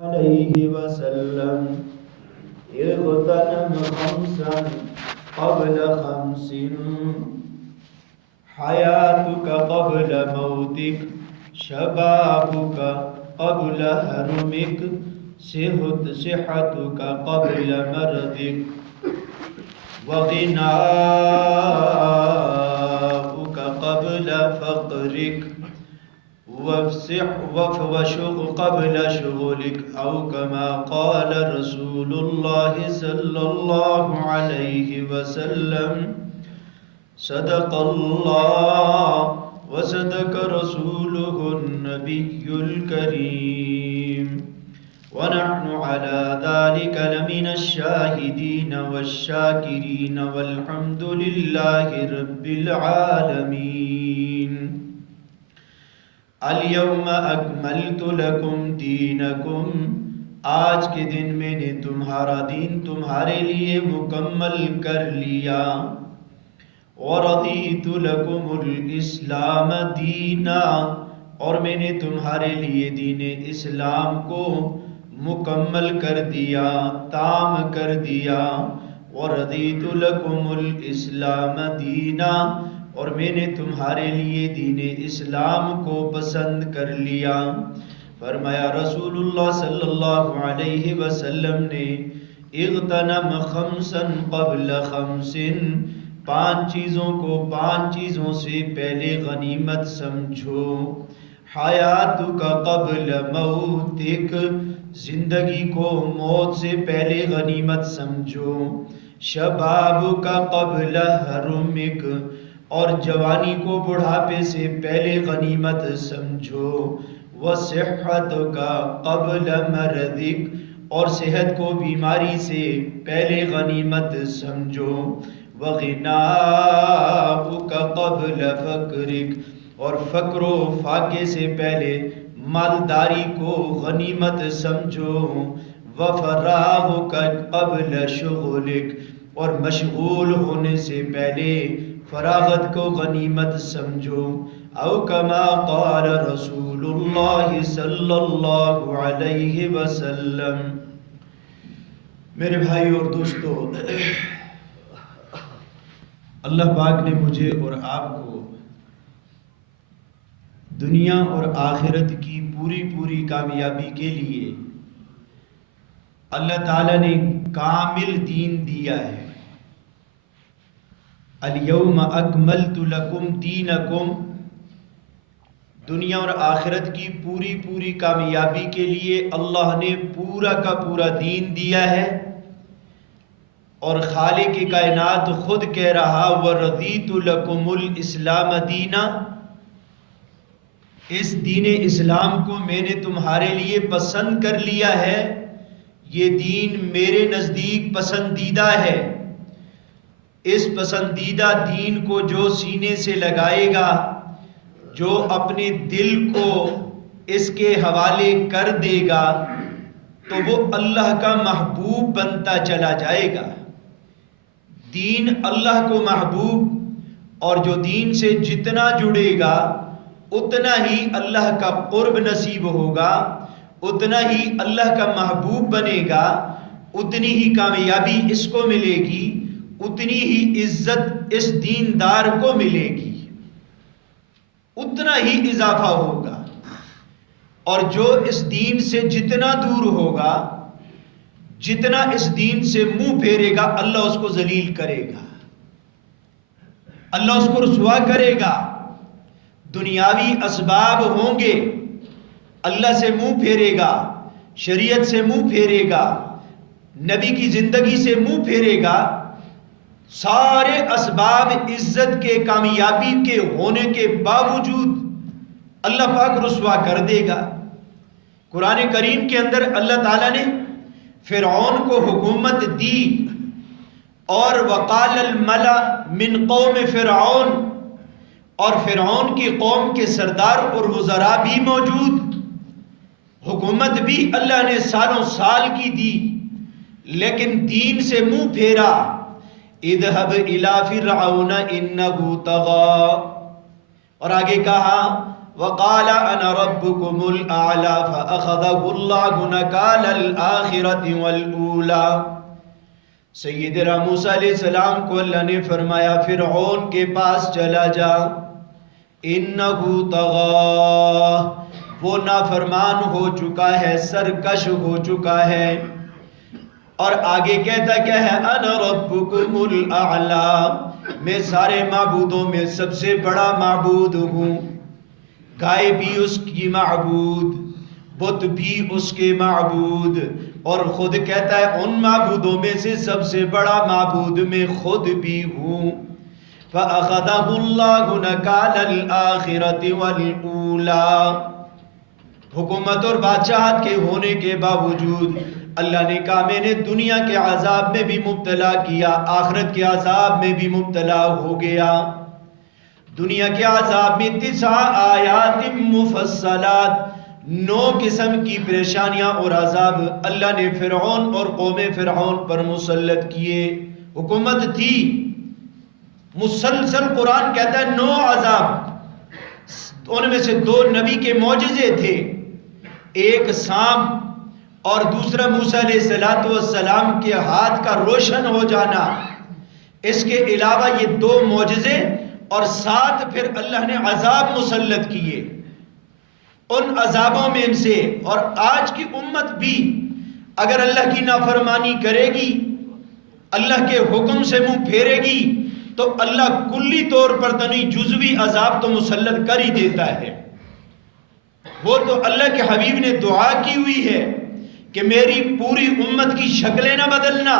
عليه وسلم اغتنم خمسا قبل خمس حياتك قبل موتك شبابك قبل هرمك صحتك قبل مرضك وغناؤك قبل فقرك قبل شغلك أو كما قال رسول الله صلى الله عليه وسلم صدق الله وصدق رسوله النبي الكريم ونحن على ذلك لمن الشاهدين والشاكرين والحمد لله رب العالمين الیوم اکملت لکم دینکم، آج کے دن میں نے تمہارا دین تمہارے لیے مکمل کر لیا، ورضیت لکم الاسلام دینا، اور میں نے تمہارے لیے دین اسلام کو مکمل کر دیا، تام کر دیا، ورضیت لکم الاسلام دینا، اور میں نے تمہارے لیے دین اسلام کو پسند کر لیا۔ فرمایا رسول اللہ صلی اللہ علیہ وسلم نے اغتنم خمسا قبل خمس، پانچ چیزوں کو پانچ چیزوں سے پہلے غنیمت سمجھو۔ حیاتک قبل موتک، زندگی کو موت سے پہلے غنیمت سمجھو۔ شبابک قبل حرمک، اور جوانی کو بڑھاپے سے پہلے غنیمت سمجھو۔ وصحتک قبل مرضک، اور صحت کو بیماری سے پہلے غنیمت سمجھو۔ وغناؤک قبل فقرک، اور فقر و فاقے سے پہلے مالداری کو غنیمت سمجھو۔ وفراغک قبل شغلک، اور مشغول ہونے سے پہلے فراغت کو غنیمت سمجھو۔ او کما قال رسول اللہ صلی اللہ علیہ وسلم۔ میرے بھائی اور دوستو، اللہ پاک نے مجھے اور آپ کو دنیا اور آخرت کی پوری کامیابی کے لیے اللہ تعالیٰ نے کامل دین دیا ہے۔ الیوم اکملت لکم دینکم، دنیا اور آخرت کی پوری کامیابی کے لیے اللہ نے پورا کا پورا دین دیا ہے، اور خالق کائنات خود کہہ رہا وَرَضِيتُ لَكُمُ الْإِسْلَامَ دِينًا، اس دین اسلام کو میں نے تمہارے لیے پسند کر لیا ہے، یہ دین میرے نزدیک پسندیدہ ہے۔ اس پسندیدہ دین کو جو سینے سے لگائے گا، جو اپنے دل کو اس کے حوالے کر دے گا، تو وہ اللہ کا محبوب بنتا چلا جائے گا۔ دین اللہ کو محبوب، اور جو دین سے جتنا جڑے گا اتنا ہی اللہ کا قرب نصیب ہوگا، اتنا ہی اللہ کا محبوب بنے گا، اتنی ہی کامیابی اس کو ملے گی، اتنی ہی عزت اس دیندار کو ملے گی، اتنا ہی اضافہ ہوگا۔ اور جو اس دین سے جتنا دور ہوگا، جتنا اس دین سے منہ پھیرے گا، اللہ اس کو ذلیل کرے گا، اللہ اس کو رسوا کرے گا۔ دنیاوی اسباب ہوں گے، اللہ سے منہ پھیرے گا، شریعت سے منہ پھیرے گا، نبی کی زندگی سے منہ پھیرے گا، سارے اسباب عزت کے کامیابی کے ہونے کے باوجود اللہ پاک رسوا کر دے گا۔ قرآن کریم کے اندر اللہ تعالیٰ نے فرعون کو حکومت دی، اور وقال الملأ من قوم فرعون، اور فرعون کی قوم کے سردار اور وزراء بھی موجود، حکومت بھی اللہ نے سالوں سال کی دی، لیکن دین سے منہ پھیرا۔ اذهب الى فرعون انه طغى، اور آگے کہا وقال انا ربكم الاعلى فاخذه الله نكال الاخرة والاولى۔ سیدنا موسیٰ علیہ السلام کو اللہ نے فرمایا فرعون کے پاس چلا جا، انہو طغى، وہ نافرمان ہو چکا ہے، سرکش ہو چکا ہے۔ اور آگے کہتا کیا ہے؟ انا ربکم الاعلی، میں سارے معبودوں میں سب سے بڑا معبود ہوں۔ گائے بھی اس کی معبود، بت بھی اس کے معبود، اور خود کہتا ہے ان معبودوں میں سے سب سے بڑا معبود میں خود بھی ہوں۔ فَأَخَذَهُ اللَّهُ نَكَالَ الْآخِرَةِ وَالْأُولَى۔ حکومت اور بادشاہت کے ہونے کے باوجود اللہ نے کہا میں نے دنیا کے عذاب میں بھی مبتلا کیا، آخرت کے عذاب میں بھی مبتلا ہو گیا۔ دنیا کے عذاب میں 9 آیات مفصلات، 9 قسم کی پریشانیاں اور عذاب اللہ نے فرعون اور قوم فرعون پر مسلط کیے۔ حکومت تھی مسلسل، قرآن کہتا ہے 9 عذاب، ان میں سے 2 نبی کے معجزے تھے، ایک سانپ اور دوسرا موسیٰ علیہ السلام کے ہاتھ کا روشن ہو جانا۔ اس کے علاوہ یہ 2 معجزے اور 7 پھر اللہ نے عذاب مسلط کیے۔ ان عذابوں میں سے، اور آج کی امت بھی اگر اللہ کی نافرمانی کرے گی، اللہ کے حکم سے منہ پھیرے گی، تو اللہ کلی طور پر تو نہیں، جزوی عذاب تو مسلط کر ہی دیتا ہے۔ وہ تو اللہ کے حبیب نے دعا کی ہوئی ہے کہ میری پوری امت کی شکلیں نہ بدلنا،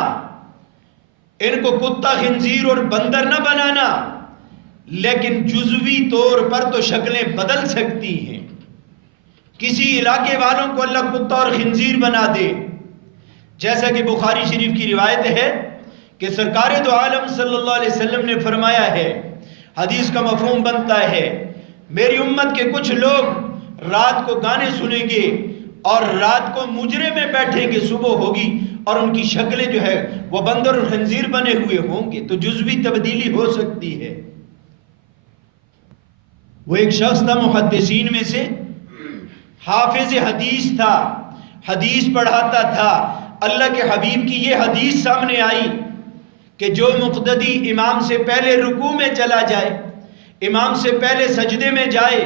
ان کو کتا خنزیر اور بندر نہ بنانا، لیکن جزوی طور پر تو شکلیں بدل سکتی ہیں۔ کسی علاقے والوں کو اللہ کتا اور خنزیر بنا دے، جیسا کہ بخاری شریف کی روایت ہے کہ سرکار دو عالم صلی اللہ علیہ وسلم نے فرمایا ہے، حدیث کا مفہوم بنتا ہے، میری امت کے کچھ لوگ رات کو گانے سنیں گے اور رات کو مجرے میں بیٹھیں گے، صبح ہوگی اور ان کی شکلیں جو ہے وہ بندر اور خنزیر بنے ہوئے ہوں گے، تو جزوی تبدیلی ہو سکتی ہے۔ وہ ایک شخص تھا محدثین میں سے، حافظ حدیث تھا، حدیث پڑھاتا تھا۔ اللہ کے حبیب کی یہ حدیث سامنے آئی کہ جو مقتدی امام سے پہلے رکوع میں چلا جائے، امام سے پہلے سجدے میں جائے،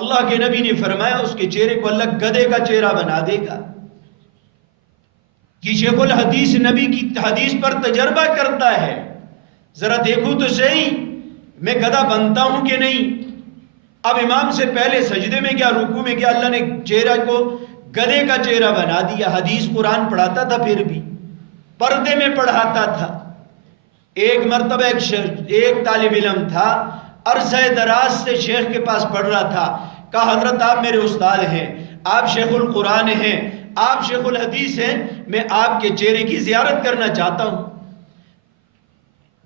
اللہ کے نبی نے فرمایا اس کے چہرے کو اللہ گدھے کا چہرہ بنا دے گا۔ کہ شیخ الحدیث نبی کی حدیث پر تجربہ کرتا ہے، ذرا دیکھو تو صحیح میں گدھا بنتا ہوں کہ نہیں۔ اب امام سے پہلے سجدے میں گیا، رکوع میں گیا، اللہ نے چہرہ کو گدھے کا چہرہ بنا دیا۔ حدیث قرآن پڑھاتا تھا، پھر بھی پردے میں پڑھاتا تھا۔ ایک مرتبہ ایک طالب علم تھا، عرصہ دراز سے شیخ کے پاس پڑھ رہا تھا، کہا حضرت آپ میرے استاد ہیں، آپ شیخ القرآن ہیں، آپ شیخ الحدیث ہیں، میں آپ کے چہرے کی زیارت کرنا چاہتا ہوں۔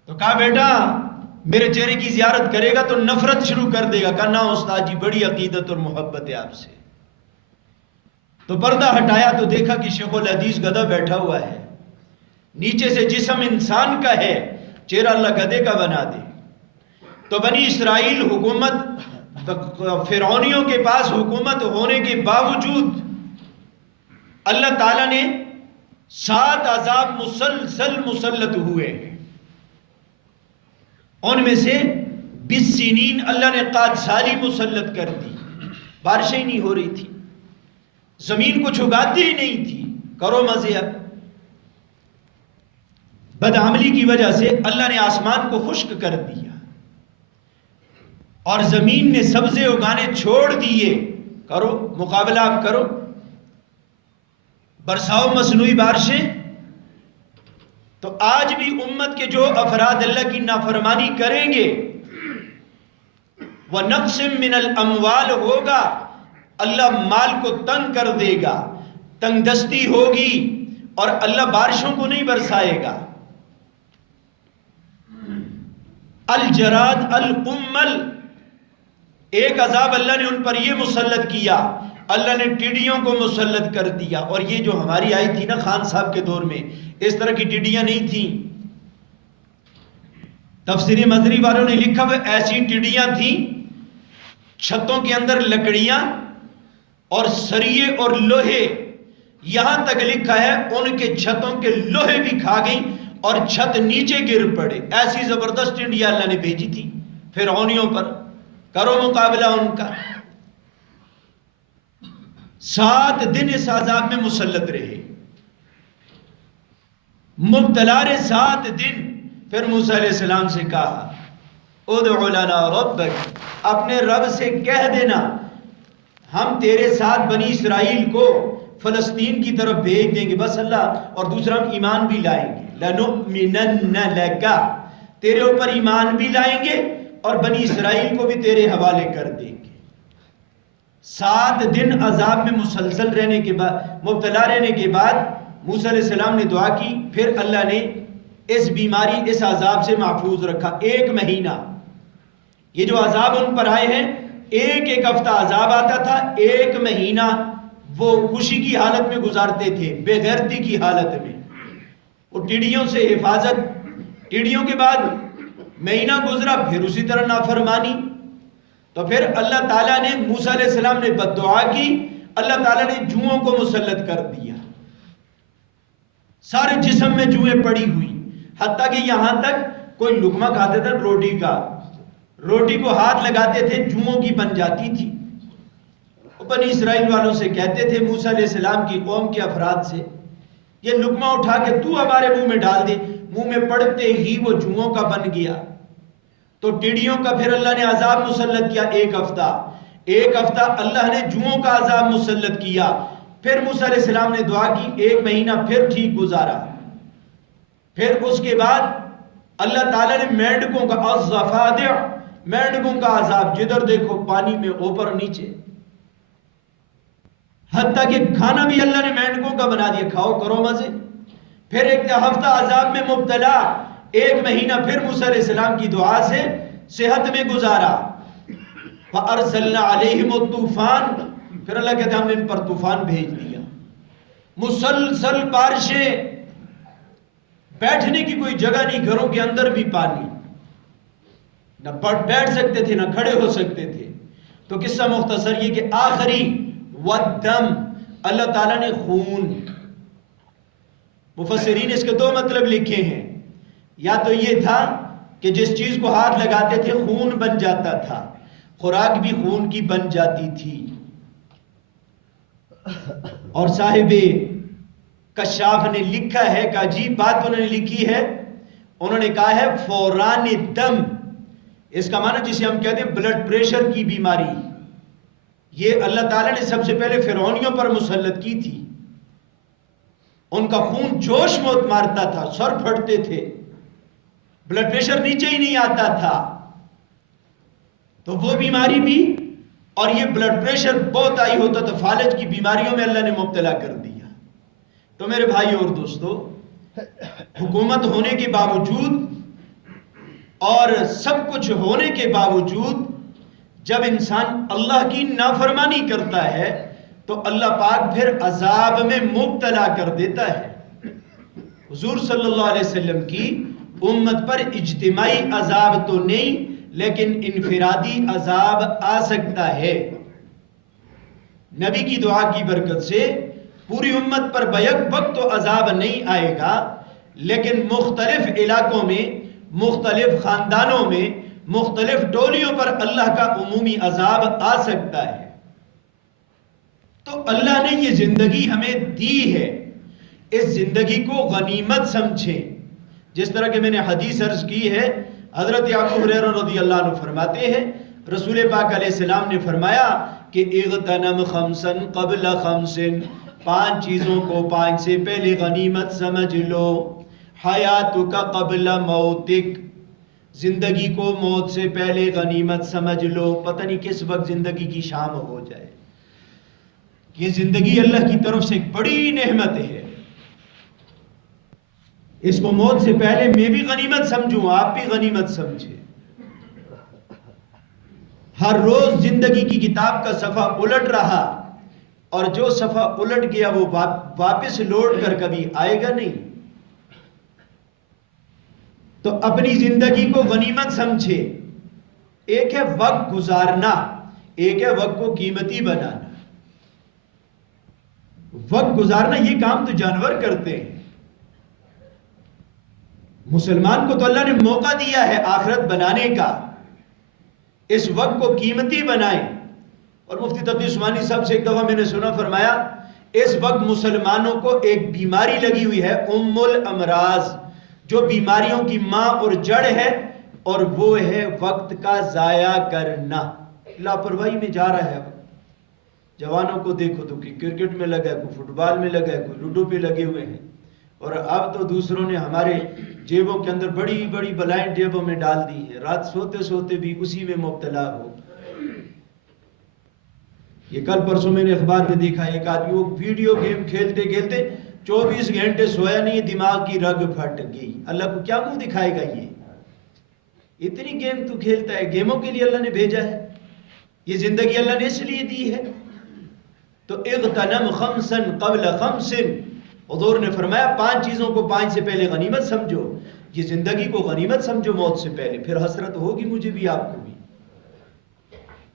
تو کہا بیٹا میرے چہرے کی زیارت کرے گا تو نفرت شروع کر دے گا۔ کہا نہ استاد جی، بڑی عقیدت اور محبت ہے آپ سے۔ تو پردہ ہٹایا تو دیکھا کہ شیخ الحدیث گدھا بیٹھا ہوا ہے، نیچے سے جسم انسان کا ہے، چہرہ اللہ گدھے کا بنا دے۔ تو بنی اسرائیل حکومت، فرعونیوں کے پاس حکومت ہونے کے باوجود اللہ تعالیٰ نے 7 عذاب مسلسل مسلط ہوئے ہیں۔ ان میں سے 20 سنین اللہ نے قحط سالی مسلط کر دی، بارشیں نہیں ہو رہی تھی، زمین کچھ اگاتی ہی نہیں تھی، کرو مزے۔ اب بدعملی کی وجہ سے اللہ نے آسمان کو خشک کر دیا اور زمین میں سبزے اگانے چھوڑ دیے۔ کرو مقابلہ، آپ کرو، برساؤ مصنوعی بارشیں۔ تو آج بھی امت کے جو افراد اللہ کی نافرمانی کریں گے، وَنَقْسِم مِّنَ الْأَمْوَالِ ہوگا، اللہ مال کو تنگ کر دے گا، تنگ دستی ہوگی اور اللہ بارشوں کو نہیں برسائے گا۔ الجراد القمل، ایک عذاب اللہ نے ان پر یہ مسلط کیا، اللہ نے ٹڈیوں کو مسلط کر دیا۔ اور یہ جو ہماری آئی تھی نا خان صاحب کے دور میں، اس طرح کی ٹڈیاں نہیں تھیں۔ تفسیر مدنی والوں نے لکھا وہ ایسی ٹڈیاں تھیں چھتوں کے اندر لکڑیاں اور سریے اور لوہے، یہاں تک لکھا ہے ان کے چھتوں کے لوہے بھی کھا گئی اور چھت نیچے گر پڑے. ایسی زبردست ٹنڈیا اللہ نے بھیجی تھی فرعونیوں پر. کرو مقابلہ ان کا. 7 دن اس عذاب میں مسلط رہے، مبتلا رہے 7 دن. پھر موسیٰ علیہ السلام سے کہا ادع لنا ربک، اپنے رب سے کہہ دینا ہم تیرے ساتھ بنی اسرائیل کو فلسطین کی طرف بھیج دیں گے بس اللہ، اور دوسرا ہم ایمان بھی لائیں گے. لنؤمنن لک، تیرے اوپر ایمان بھی لائیں گے اور بنی اسرائیل کو بھی تیرے حوالے کر دیں گے. 7 دن عذاب میں مسلسل رہنے کے بعد، مبتلا رہنے کے بعد موسیٰ علیہ السلام نے دعا کی. پھر اللہ نے اس بیماری، اس عذاب سے محفوظ رکھا. 1 مہینہ یہ جو عذاب ان پر آئے ہیں، ایک ہفتہ عذاب آتا تھا، 1 مہینہ وہ خوشی کی حالت میں گزارتے تھے، بے غیرتی کی حالت میں. وہ ٹڈیوں سے حفاظت. ٹڈیوں کے بعد مہینہ گزرا، پھر اسی طرح نافرمانی. تو پھر اللہ تعالیٰ نے، موسیٰ علیہ السلام نے بد دعا کی، اللہ تعالیٰ نے جوؤں کو مسلط کر دیا. سارے جسم میں جوئیں پڑی ہوئی، حتیٰ کہ یہاں تک کوئی لقمہ کھاتے تھے روٹی کا، روٹی کو ہاتھ لگاتے تھے جوؤں کی بن جاتی تھی. بنی اسرائیل والوں سے کہتے تھے، موسیٰ علیہ السلام کی قوم کے افراد سے، یہ لقمہ اٹھا کے تو ہمارے منہ میں ڈال دے. منہ میں پڑتے ہی وہ جوؤں کا بن گیا. تو ٹڈیوں کا پھر اللہ نے عذاب مسلط کیا. 1 ہفتہ اللہ نے جوؤں کا عذاب مسلط کیا. پھر موسیٰ علیہ السلام نے دعا کی، 1 مہینہ پھر ٹھیک گزارا. پھر اس کے بعد اللہ تعالیٰ نے مینڈکوں کا، الضفادع، مینڈکوں کا عذاب، جدھر دیکھو پانی میں اوپر نیچے. حتیٰ کہ کھانا بھی اللہ نے مینڈکوں کا بنا دیا، کھاؤ کرو مزے. پھر 1 ہفتہ عذاب میں مبتلا، 1 مہینہ پھر موسیٰ علیہ السلام کی دعا سے صحت میں گزارا. فَأَرْسَلْنَا عَلَيْهِمُ الطُّوفَانَ، پھر اللہ کہتے ہیں ہم نے ان پر طوفان بھیج دیا. مسلسل بارشیں، بیٹھنے کی کوئی جگہ نہیں، گھروں کے اندر بھی پانی، نہ بیٹھ سکتے تھے نہ کھڑے ہو سکتے تھے. تو قصہ مختصر یہ کہ آخری والدم، اللہ تعالیٰ نے خون. مفسرین اس کے 2 مطلب لکھے ہیں. یا تو یہ تھا کہ جس چیز کو ہاتھ لگاتے تھے خون بن جاتا تھا، خوراک بھی خون کی بن جاتی تھی. اور صاحب کشاف نے لکھا ہے کہ عجیب بات انہوں نے لکھی ہے. انہوں نے کہا ہے فوران دم، اس کا معنی جسے ہم کہتے ہیں بلڈ پریشر کی بیماری، یہ اللہ تعالیٰ نے سب سے پہلے فرعونیوں پر مسلط کی تھی. ان کا خون جوش موت مارتا تھا، سر پھٹتے تھے، بلڈ پریشر نیچے ہی نہیں آتا تھا. تو وہ بیماری بھی، اور یہ بلڈ پریشر بہت آئی ہوتا تو فالج کی بیماریوں میں اللہ نے مبتلا کر دیا. تو میرے بھائی اور دوستو، حکومت ہونے کے باوجود اور سب کچھ ہونے کے باوجود جب انسان اللہ کی نافرمانی کرتا ہے تو اللہ پاک پھر عذاب میں مبتلا کر دیتا ہے. حضور صلی اللہ علیہ وسلم کی امت پر اجتماعی عذاب تو نہیں لیکن انفرادی عذاب آ سکتا ہے. نبی کی دعا کی برکت سے پوری امت پر بیک وقت تو عذاب نہیں آئے گا، لیکن مختلف علاقوں میں، مختلف خاندانوں میں، مختلف ٹولیوں پر اللہ کا عمومی عذاب آ سکتا ہے. تو اللہ نے یہ زندگی ہمیں دی ہے، اس زندگی کو غنیمت سمجھیں. جس طرح کہ میں نے حدیث عرض کی ہے، حضرت ابو ہریرہ رضی اللہ عنہ فرماتے ہیں رسول پاک علیہ السلام نے فرمایا کہ اغتنم خمسا قبل خمس، 5 چیزوں کو 5 سے پہلے غنیمت سمجھ لو. حیاتک قبل موتک، زندگی کو موت سے پہلے غنیمت سمجھ لو. پتہ نہیں کس وقت زندگی کی شام ہو جائے. یہ زندگی اللہ کی طرف سے ایک بڑی نعمت ہے، اس کو موت سے پہلے میں بھی غنیمت سمجھوں، آپ بھی غنیمت سمجھیں. ہر روز زندگی کی کتاب کا صفحہ الٹ رہا، اور جو صفحہ الٹ گیا وہ واپس لوٹ کر کبھی آئے گا نہیں. تو اپنی زندگی کو غنیمت سمجھے. ایک ہے وقت گزارنا، ایک ہے وقت کو قیمتی بنانا. وقت گزارنا یہ کام تو جانور کرتے ہیں. مسلمان کو تو اللہ نے موقع دیا ہے آخرت بنانے کا. اس وقت کو قیمتی بنائیں. اور مفتی تقی عثمانی صاحب سے ایک دفعہ میں نے سنا، فرمایا اس وقت مسلمانوں کو ایک بیماری لگی ہوئی ہے، ام الامراض، جو بیماریوں کی ماں اور جڑ ہے، اور وہ ہے وقت کا ضائع کرنا. لاپرواہی میں جا رہا ہے. جوانوں کو دیکھو تو کہ کرکٹ میں لگا ہے، کوئی فٹ بال میں لگا ہے، کوئی لوڈو پہ لگے ہوئے ہیں. اور اب تو دوسروں نے ہمارے جیبوں کے اندر بڑی بڑی بلائیں جیبوں میں ڈال دی ہے، رات سوتے سوتے بھی اسی میں مبتلا ہو. یہ کل پرسوں میں نے اخبار میں دیکھا، ایک آدمی وہ ویڈیو گیم کھیلتے کھیلتے 24 گھنٹے سویا نہیں، دماغ کی رگ پھٹ گئی. اللہ کو کیا منہ دکھائے گا؟ یہ اتنی گیم تو کھیلتا ہے. گیموں کے لیے اللہ نے بھیجا ہے، یہ زندگی اللہ نے اس لیے دی ہے. تو اغتنم خمسن قبل خمسن، حضور نے فرمایا 5 چیزوں کو 5 سے پہلے غنیمت سمجھو. یہ زندگی کو غنیمت سمجھو موت سے پہلے، پھر حسرت ہوگی مجھے بھی آپ کو بھی.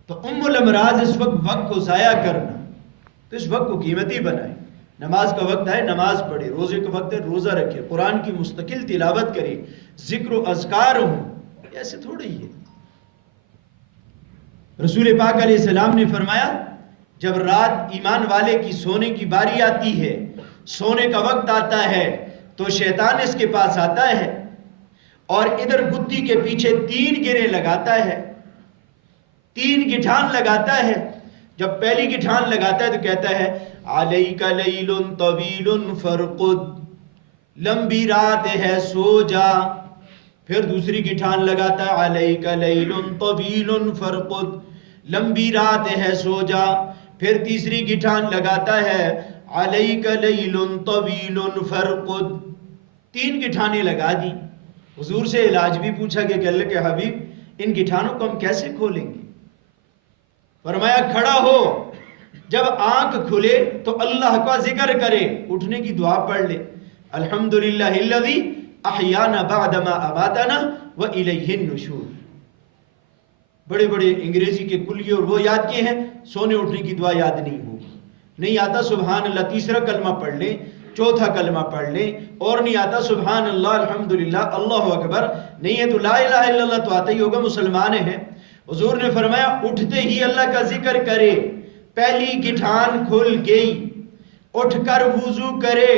تو ام الامراض اس وقت کو ضائع کرنا، تو اس وقت کو قیمتی بنائے. نماز کا وقت ہے نماز پڑھے، روزے کا وقت ہے روزہ رکھے، قرآن کی مستقل تلاوت کرے، ذکر و اذکار ہوں. ایسے تھوڑی ہے. رسول پاک علیہ السلام نے فرمایا جب رات ایمان والے کی سونے کی باری آتی ہے، سونے کا وقت آتا ہے، تو شیطان اس کے پاس آتا ہے اور ادھر گدی کے پیچھے 3 گریں لگاتا ہے، 3 گٹھان لگاتا ہے. جب پہلی گٹھان لگاتا ہے تو کہتا ہے علیک لیل طویل فرقد، لمبی رات ہے سو جا. پھر دوسری گٹھان لگاتا ہے علیک لیل طویل فرقد، لمبی رات ہے سو جا. پھر تیسری گٹھان لگاتا ہے علیک لیل طویل فرقد. 3 گٹھانیں لگا دی. حضور سے علاج بھی پوچھا گیا کہ اللہ کے حبیب ان گٹھانوں کو ہم کیسے کھولیں گے؟ فرمایا کھڑا ہو، جب آنکھ کھلے تو اللہ کا ذکر کرے، اٹھنے کی دعا پڑھ لے، الحمدللہ الذی احیانا بعدما اماتنا والیہ النشور. بڑے بڑے انگریزی کے کلیے اور وہ یاد کیے ہیں، سونے اٹھنے کی دعا یاد نہیں ہوگی. نہیں آتا سبحان اللہ 3 کلمہ پڑھ لیں، 4 کلمہ پڑھ لیں. اور نہیں آتا سبحان اللہ الحمدللہ اللہ اکبر. نہیں ہے تو لا الہ الا اللہ تو آتا ہی ہوگا، مسلمان ہیں. حضور نے فرمایا اٹھتے ہی اللہ کا ذکر کرے. پہلی گٹھان کھل گئی، اٹھ کر وضو کرے،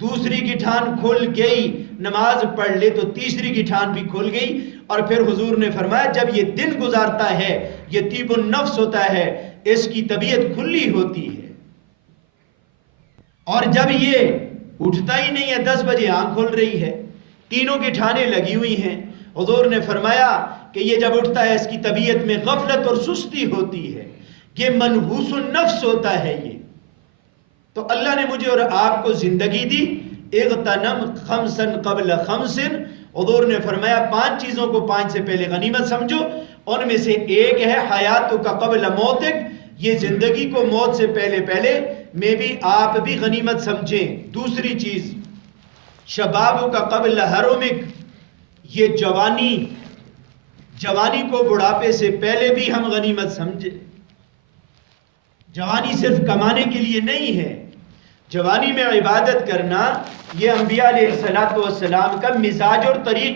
دوسری گٹھان کھل گئی، نماز پڑھ لے تو تیسری گٹھان بھی کھل گئی. اور پھر حضور نے فرمایا جب یہ دن گزارتا ہے یہ طیب النفس ہوتا ہے، اس کی طبیعت کھلی ہوتی ہے. اور جب یہ اٹھتا ہی نہیں ہے، 10 بجے آنکھ کھل رہی ہے، 3 گٹھانیں لگی ہوئی ہیں. حضور نے فرمایا کہ یہ جب اٹھتا ہے اس کی طبیعت میں غفلت اور سستی ہوتی ہے، یہ منحوس النفس ہوتا ہے. یہ تو اللہ نے مجھے اور آپ کو زندگی دی. اغتنم خمسن قبل خمسن، حضور نے فرمایا 5 چیزوں کو 5 سے پہلے غنیمت سمجھو. ان میں سے ایک ہے حیات کا قبل موتک، یہ زندگی کو موت سے پہلے پہلے میں بھی آپ بھی غنیمت سمجھیں. دوسری چیز شباب کا قبل حرمک، یہ جوانی کو بڑھاپے سے پہلے بھی ہم غنیمت سمجھے. جوانی صرف کمانے کے لیے نہیں ہے، جوانی میں عبادت کرنا یہ انبیاء علیہ السلام کا مزاج اور طریقہ